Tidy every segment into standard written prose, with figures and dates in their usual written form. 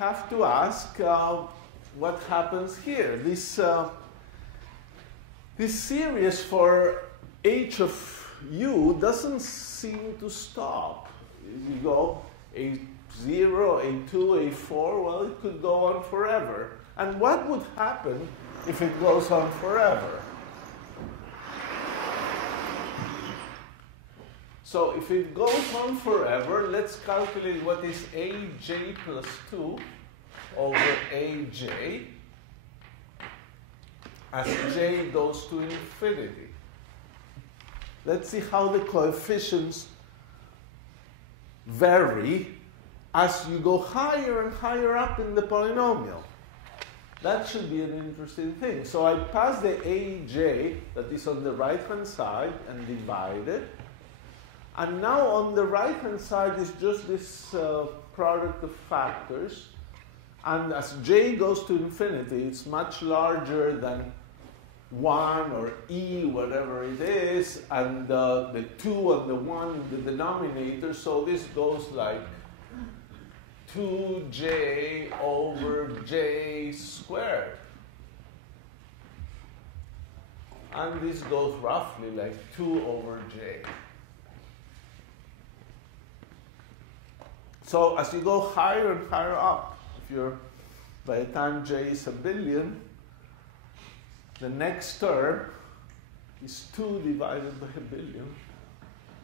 have to ask what happens here. This series for h of u doesn't seem to stop. You go A0, A2, A4, well, it could go on forever. And what would happen if it goes on forever? So if it goes on forever, let's calculate what is aj plus 2 over aj as j goes to infinity. Let's see how the coefficients vary as you go higher and higher up in the polynomial. That should be an interesting thing. So I pass the aj that is on the right-hand side and divide it. And now on the right-hand side is just this product of factors. And as j goes to infinity, it's much larger than 1 or e, whatever it is, and the 2 and the 1 in the denominator. So this goes like 2j over j squared. And this goes roughly like 2 over j. So as you go higher and higher up, if you're, by the time j is a billion, the next term is 2 divided by a billion.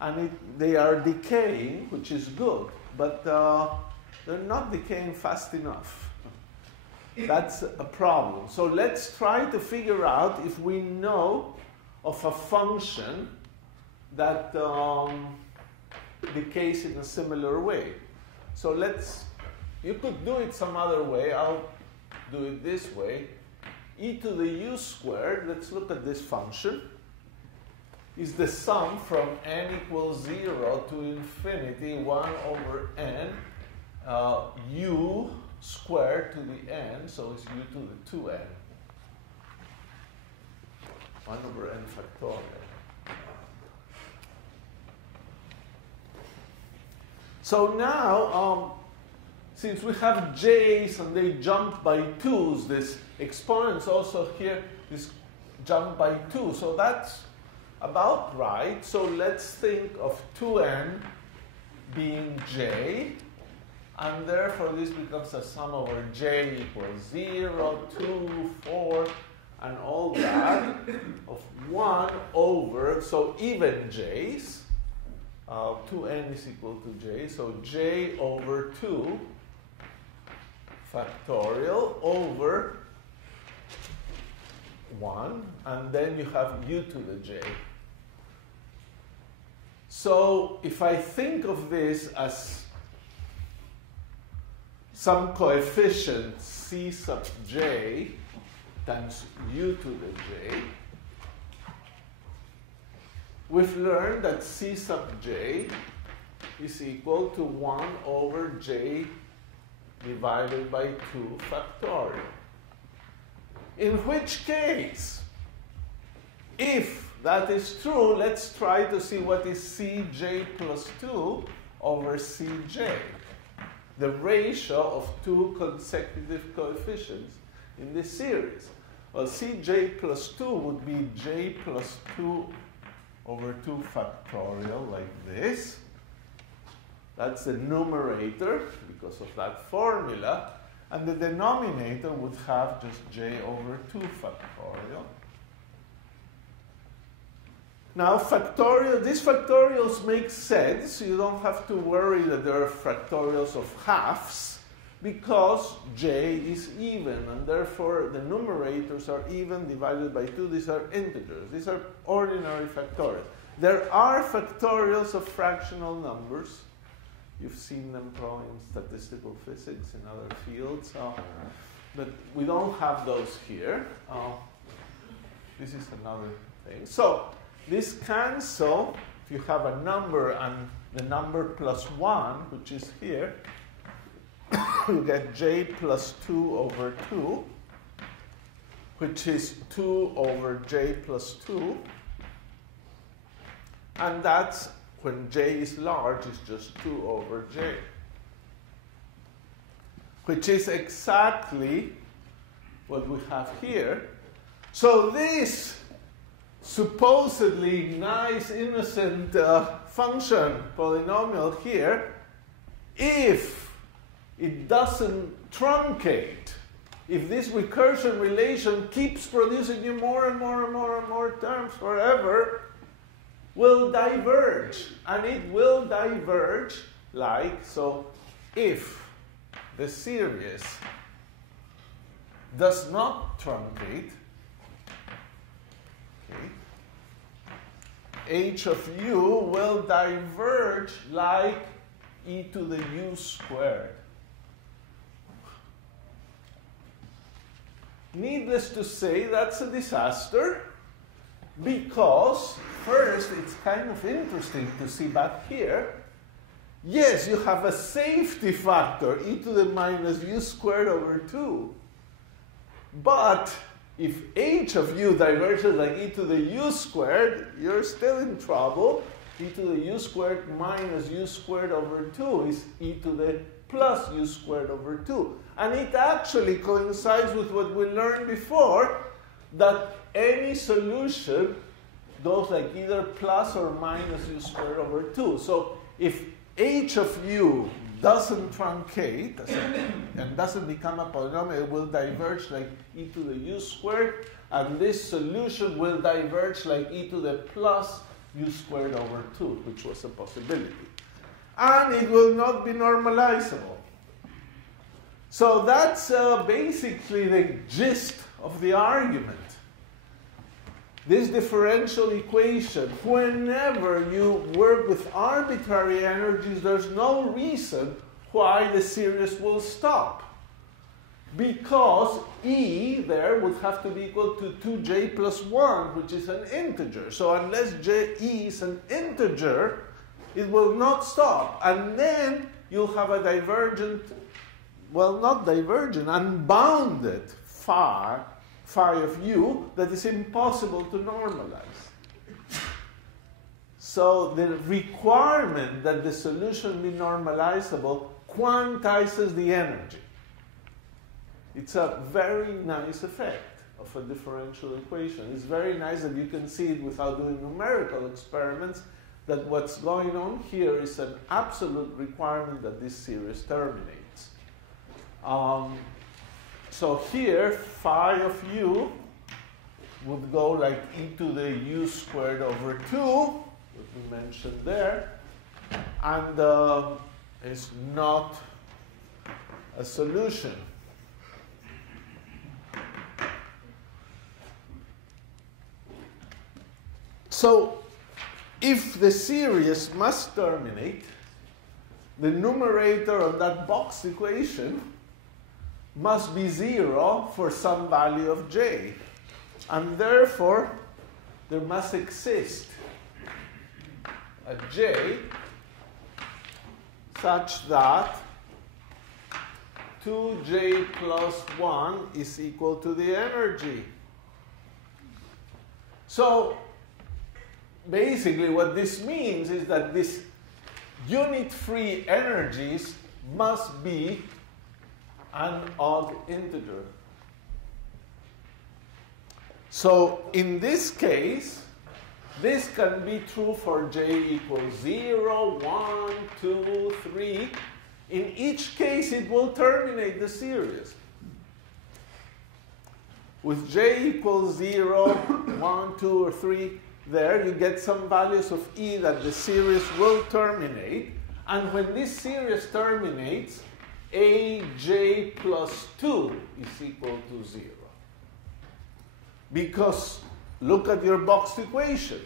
And they are decaying, which is good, but they're not decaying fast enough. That's a problem. So let's try to figure out if we know of a function that decays in a similar way. So you could do it some other way. I'll do it this way. E to the u squared, let's look at this function, is the sum from n equals 0 to infinity 1 over n u squared to the n, so it's u to the 2n. 1 over n factorial. So now, since we have j's and they jump by 2's, this exponents also here is jump by 2. So that's about right. So let's think of 2n being j. And therefore, this becomes a sum over j equals 0, 2, 4, and all that of 1 over, so even j's. 2n is equal to j. So j over 2 factorial over 1. And then you have u to the j. So if I think of this as some coefficient c sub j times u to the j, we've learned that c sub j is equal to 1 over j divided by 2 factorial. In which case, if that is true, let's try to see what is cj plus 2 over cj, the ratio of 2 consecutive coefficients in this series. Well, cj plus 2 would be j plus 2 over 2 factorial, like this. That's the numerator because of that formula. And the denominator would have just j over 2 factorial. Now, these factorials make sense. You don't have to worry that there are factorials of halves because j is even, and therefore the numerators are even divided by 2. These are integers. These are ordinary factorials. There are factorials of fractional numbers. You've seen them probably in statistical physics in other fields. But we don't have those here. This is another thing. So this cancel. If you have a number and the number plus 1, which is here, you get j plus 2 over 2, which is 2 over j plus 2. And that's, when j is large, is just 2 over j. which is exactly what we have here. So this supposedly nice, innocent function, polynomial here, if it doesn't truncate, if this recursion relation keeps producing you more and more and more and more terms forever, will diverge. And it will diverge like so. If the series does not truncate, okay, h of u will diverge like e to the u squared. Needless to say, that's a disaster, because first, it's kind of interesting to see back here. Yes, you have a safety factor, e to the minus u squared over 2. But if h of u diverges like e to the u squared, you're still in trouble. E to the u squared minus u squared over 2 is e to the plus u squared over 2. And it actually coincides with what we learned before, that any solution goes like either plus or minus u squared over 2. So if h of u doesn't truncate and doesn't become a polynomial, it will diverge like e to the u squared, and this solution will diverge like e to the plus u squared over 2, which was a possibility. And it will not be normalizable. So that's basically the gist of the argument. This differential equation, whenever you work with arbitrary energies, there's no reason why the series will stop. Because E there would have to be equal to 2j plus 1, which is an integer. So unless E is an integer, it will not stop. And then you'll have a divergent, well, not divergent, unbounded phi of u that is impossible to normalize. So the requirement that the solution be normalizable quantizes the energy. It's a very nice effect of a differential equation. It's very nice that you can see it without doing numerical experiments, that what's going on here is an absolute requirement that this series terminates. So here, phi of u would go like e to the u squared over 2, what we mentioned there, and is not a solution. So if the series must terminate, the numerator of that box equation must be 0 for some value of j. And therefore, there must exist a j such that 2j plus 1 is equal to the energy. So basically what this means is that these unit-free energies must be an odd integer. So in this case, this can be true for j equals 0, 1, 2, 3. In each case, it will terminate the series. With j equals 0, 1, 2, or 3, there you get some values of E that the series will terminate. And when this series terminates, aj plus 2 is equal to 0. Because look at your boxed equation.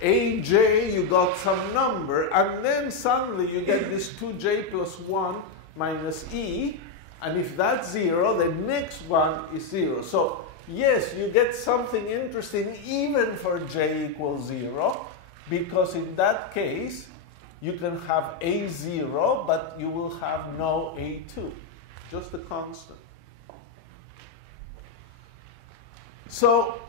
Aj, you got some number, and then suddenly you get this 2j plus 1 minus E, and if that's 0, the next one is 0. So yes, you get something interesting even for j equals 0, because in that case, you can have a0, but you will have no a2, just a constant. So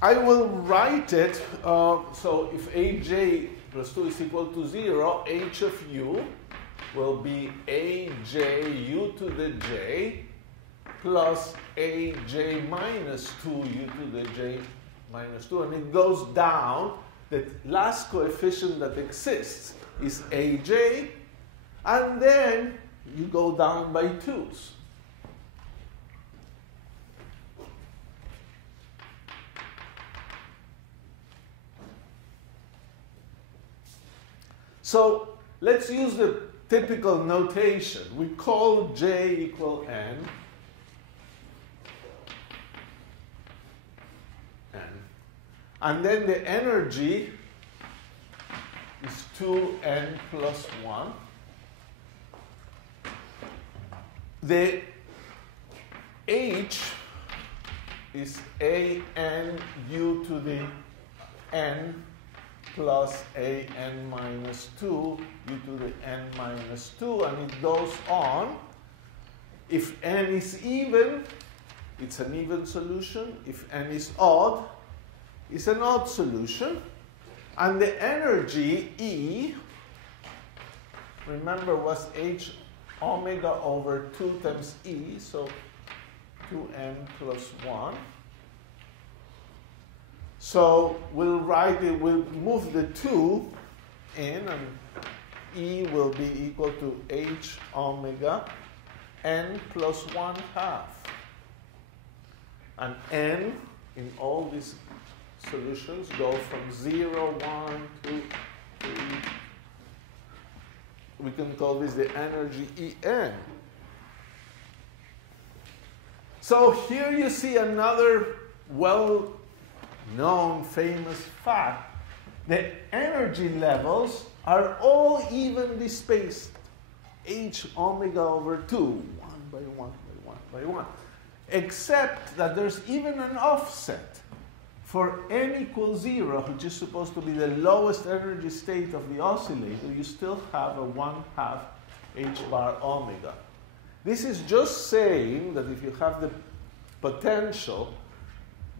I will write it, so if aj plus 2 is equal to 0, h of u will be aj u to the j plus aj minus 2 u to the j minus 2. And it goes down. The last coefficient that exists is aj. And then you go down by 2's. So let's use the typical notation. We call J equal N. And then the energy is 2n plus 1. The H is an u to the n plus an minus 2 u to the n minus 2, and it goes on. If n is even, it's an even solution. If n is odd, it's an odd solution. And the energy E, remember, was h omega over 2 times E, so 2n plus 1. So we'll write it, we'll move the 2 in, and E will be equal to h omega n plus 1 half. And n in all these solutions go from 0, 1, 2, 3. We can call this the energy En. So here you see another well-known famous fact. The energy levels are all evenly spaced. H omega over 2, 1 by 1 by 1 by 1. Except that there's even an offset. For n equals 0, which is supposed to be the lowest energy state of the oscillator, you still have a 1/2 h bar omega. This is just saying that if you have the potential,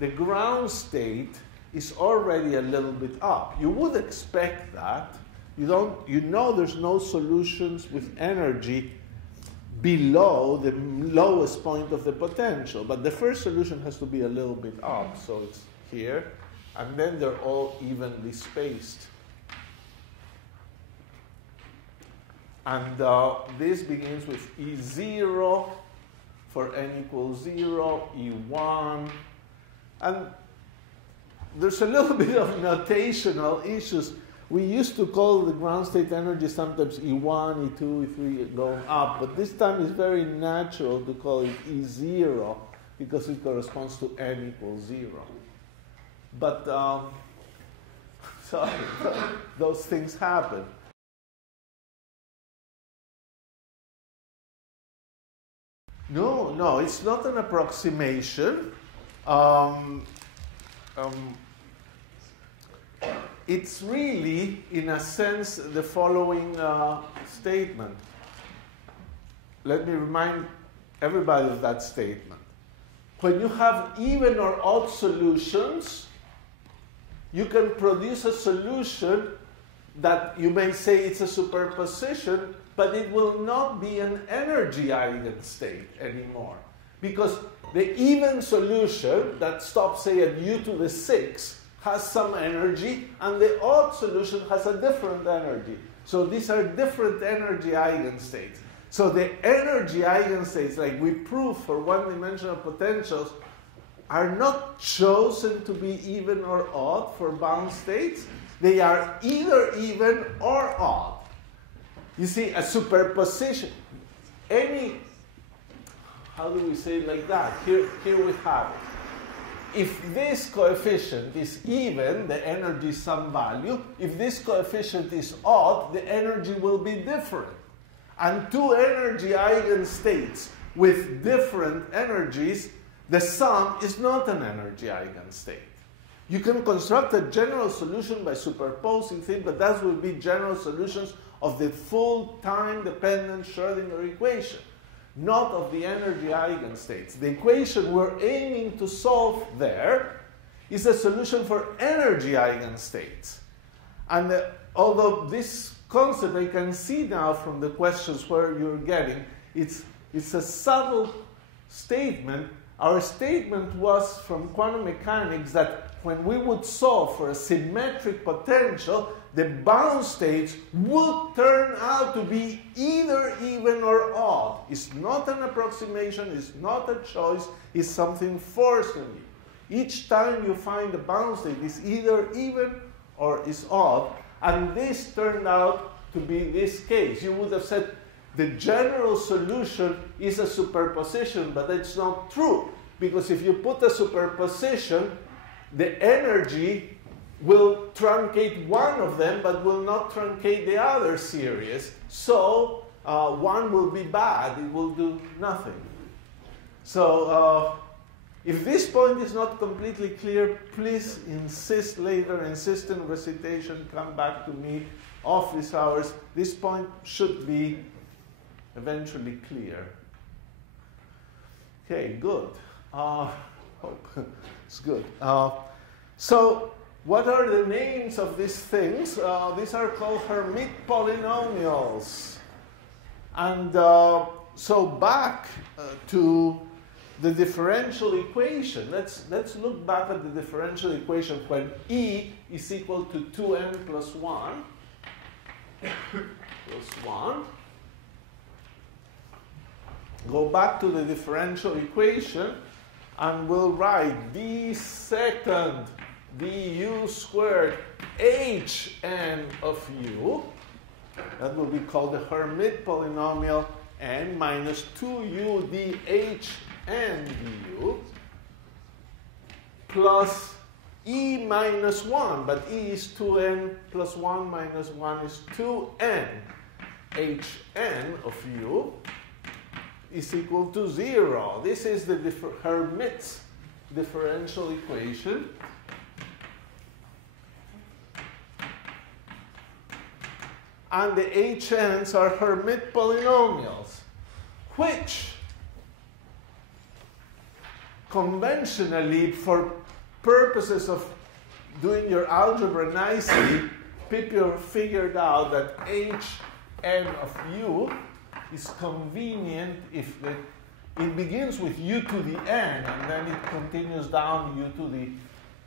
the ground state is already a little bit up. You would expect that. You know there's no solutions with energy below the lowest point of the potential, but the first solution has to be a little bit up, so it's here, and then they're all evenly spaced. And this begins with E0 for n equals 0, E1, and there's a little bit of notational issues. We used to call the ground state energy sometimes E1, E2, E3 going up, but this time it's very natural to call it E0 because it corresponds to n equals 0. But, sorry, those things happen. No, it's not an approximation. It's really, in a sense, the following statement. Let me remind everybody of that statement. When you have even or odd solutions, you can produce a solution that you may say it's a superposition, but it will not be an energy eigenstate anymore. Because the even solution that stops, say, at u to the 6 has some energy, and the odd solution has a different energy. So these are different energy eigenstates. So the energy eigenstates, like we prove for one-dimensional potentials, are not chosen to be even or odd for bound states. They are either even or odd. You see, a superposition, how do we say it like that? Here we have it. If this coefficient is even, the energy is some value. If this coefficient is odd, the energy will be different. And two energy eigenstates with different energies, the sum is not an energy eigenstate. You can construct a general solution by superposing things, but that will be general solutions of the full time-dependent Schrödinger equation, not of the energy eigenstates. The equation we're aiming to solve there is a solution for energy eigenstates. And although this concept I can see now from the questions where you're getting. It's a subtle statement. Our statement was from quantum mechanics that when we would solve for a symmetric potential, the bound states would turn out to be either even or odd. It's not an approximation, it's not a choice, it's something forced on you. Each time you find the bound state is either even or is odd, and this turned out to be this case. You would have said the general solution is a superposition, but it's not true, because if you put a superposition, the energy will truncate one of them, but will not truncate the other series. So one will be bad, it will do nothing. So if this point is not completely clear, please insist later, insist in recitation, come back to me, office hours. This point should be eventually clear. Okay, good. Hope it's good. So what are the names of these things? These are called Hermite polynomials. And so back to the differential equation. Let's look back at the differential equation when E is equal to 2n plus 1 plus 1. Go back to the differential equation and we'll write d second du squared hn of u. That will be called the Hermite polynomial n minus 2u dhn du plus e minus 1, but e is 2n plus 1 minus 1 is 2n hn of u is equal to 0. This is the Hermite's differential equation. And the HNs are Hermite polynomials, which conventionally, for purposes of doing your algebra nicely, people figured out that Hn of u is convenient if it begins with u to the n, and then it continues down u to the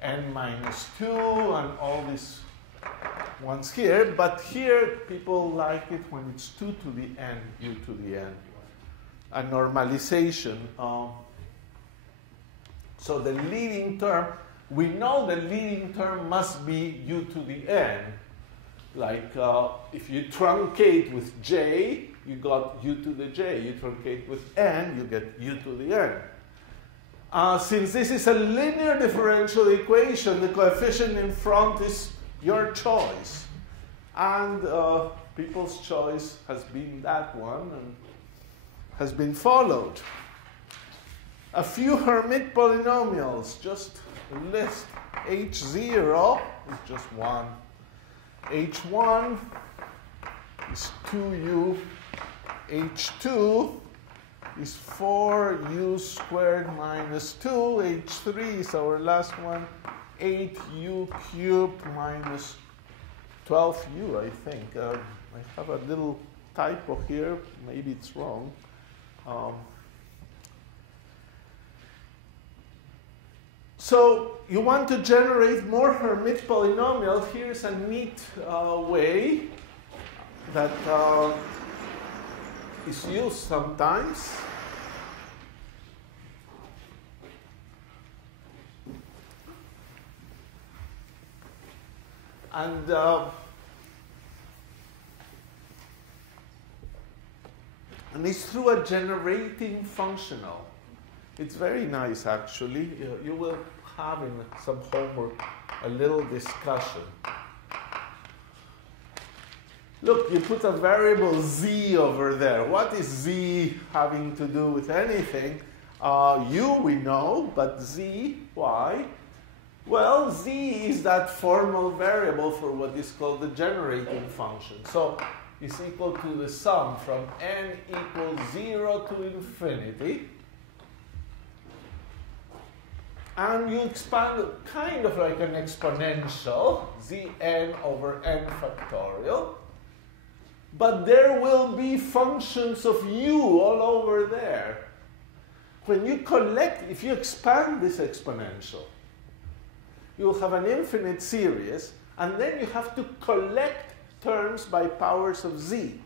n minus 2, and all these ones here. But here, people like it when it's 2 to the n, u to the n, a normalization. So the leading term, we know the leading term must be u to the n. Like if you truncate with j, you got u to the j. You truncate with n, you get u to the n. Since this is a linear differential equation, the coefficient in front is your choice. And people's choice has been that one and has been followed. A few Hermite polynomials, just a list. H0 is just 1. H1 is 2u. H2 is 4u squared minus 2. H3 is our last one. 8u cubed minus 12u, I think. I have a little typo here. Maybe it's wrong. So you want to generate more Hermite polynomials. Here's a neat way that is used sometimes. And it's through a generating functional. It's very nice, actually. You will have in some homework a little discussion. Look, you put a variable z over there. What is z having to do with anything? U we know, but z, why? Well, z is that formal variable for what is called the generating function. So it's equal to the sum from n equals 0 to infinity. And you expand it kind of like an exponential, zn over n factorial. but there will be functions of u all over there. When you collect, if you expand this exponential, you will have an infinite series, and then you have to collect terms by powers of z.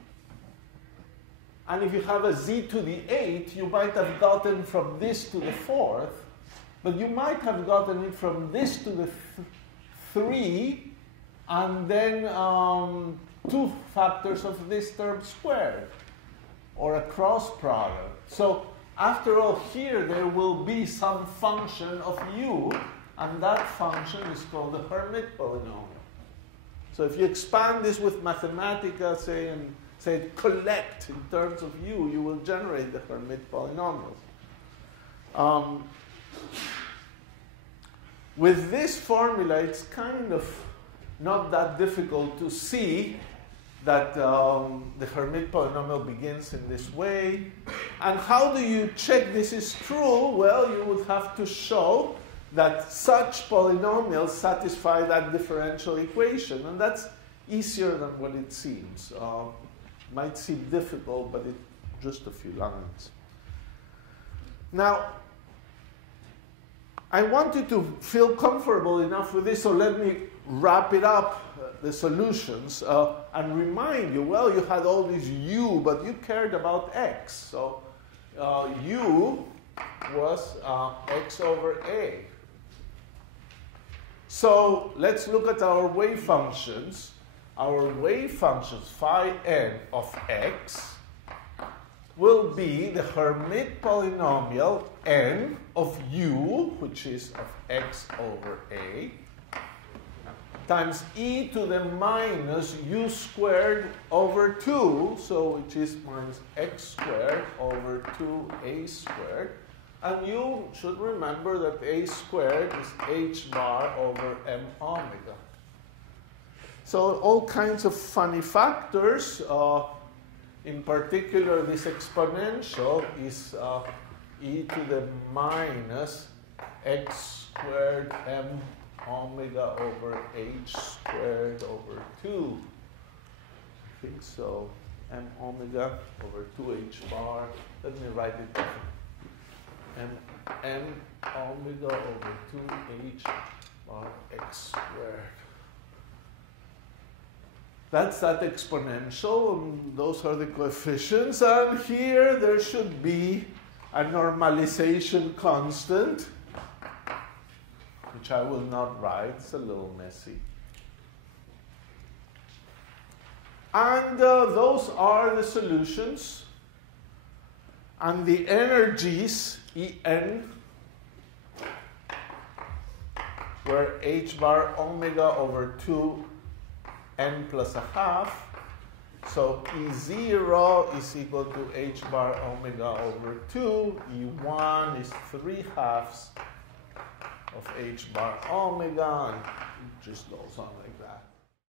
And if you have a z to the 8, you might have gotten from this to the 4th, but you might have gotten it from this to the 3, and then 2 factors of this term squared, or a cross product. So after all, here there will be some function of u, and that function is called the Hermite polynomial. So if you expand this with Mathematica, say, and say collect in terms of u, you will generate the Hermite polynomials. With this formula, it's kind of not that difficult to see that the Hermite polynomial begins in this way. And how do you check this is true? Well, you would have to show that such polynomials satisfy that differential equation. And that's easier than what it seems. Might seem difficult, but it's just a few lines. Now, I want you to feel comfortable enough with this, so let me wrap it up, the solutions, and remind you, well, you had all these u, but you cared about x. So u was x over a. So let's look at our wave functions. Our wave functions, phi n of x, will be the Hermite polynomial n of u, which is of x over a, times e to the minus u squared over 2, so which is minus x squared over 2a squared. And you should remember that a squared is h bar over m omega. So all kinds of funny factors. In particular, this exponential is e to the minus x squared m omega over h squared over 2. I think so. M omega over 2h bar. Let me write it down. M omega over 2h bar x squared. That's that exponential, and those are the coefficients. And here there should be a normalization constant, which I will not write. It's a little messy. And those are the solutions. And the energies, En, were h bar omega over 2 n plus a half. So E0 is equal to h bar omega over 2. E1 is 3/2 of h bar omega, and it just goes on like that.